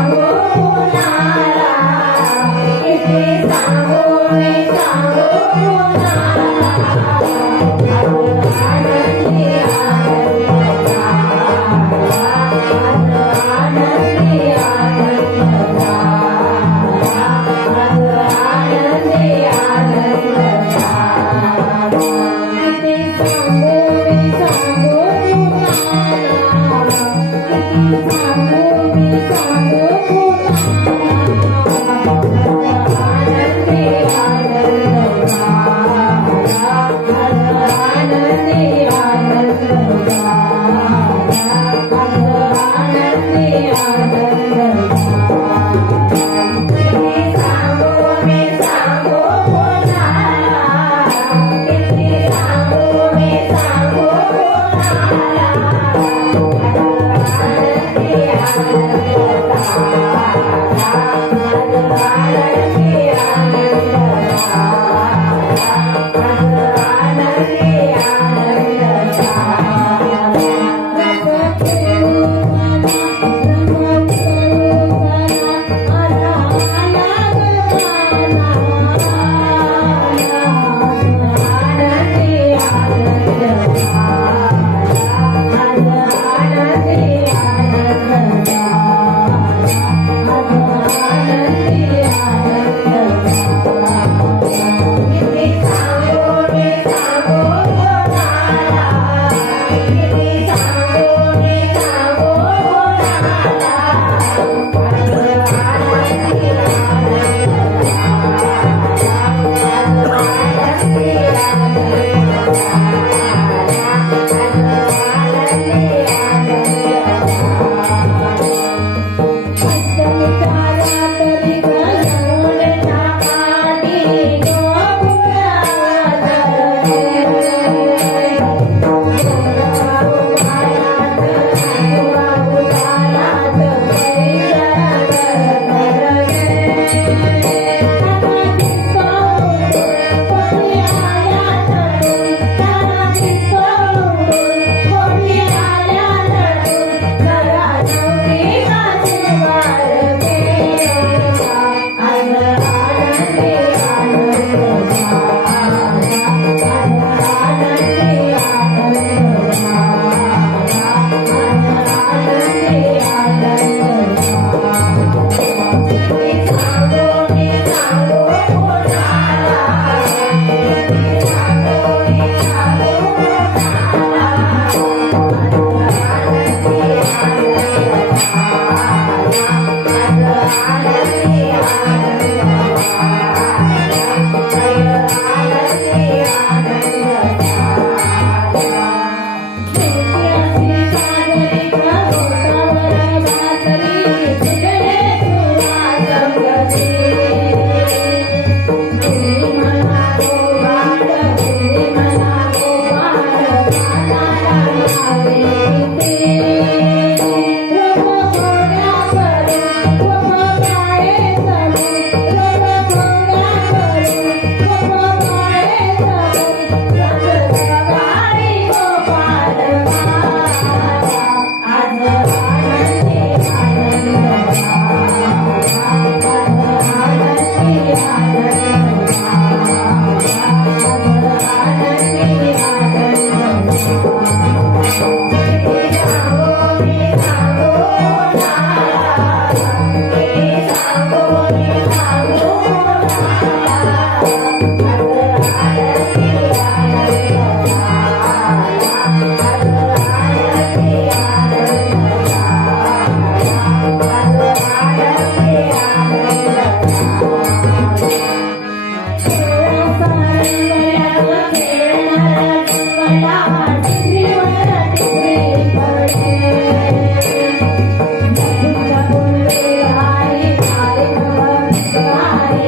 सांगो सांगो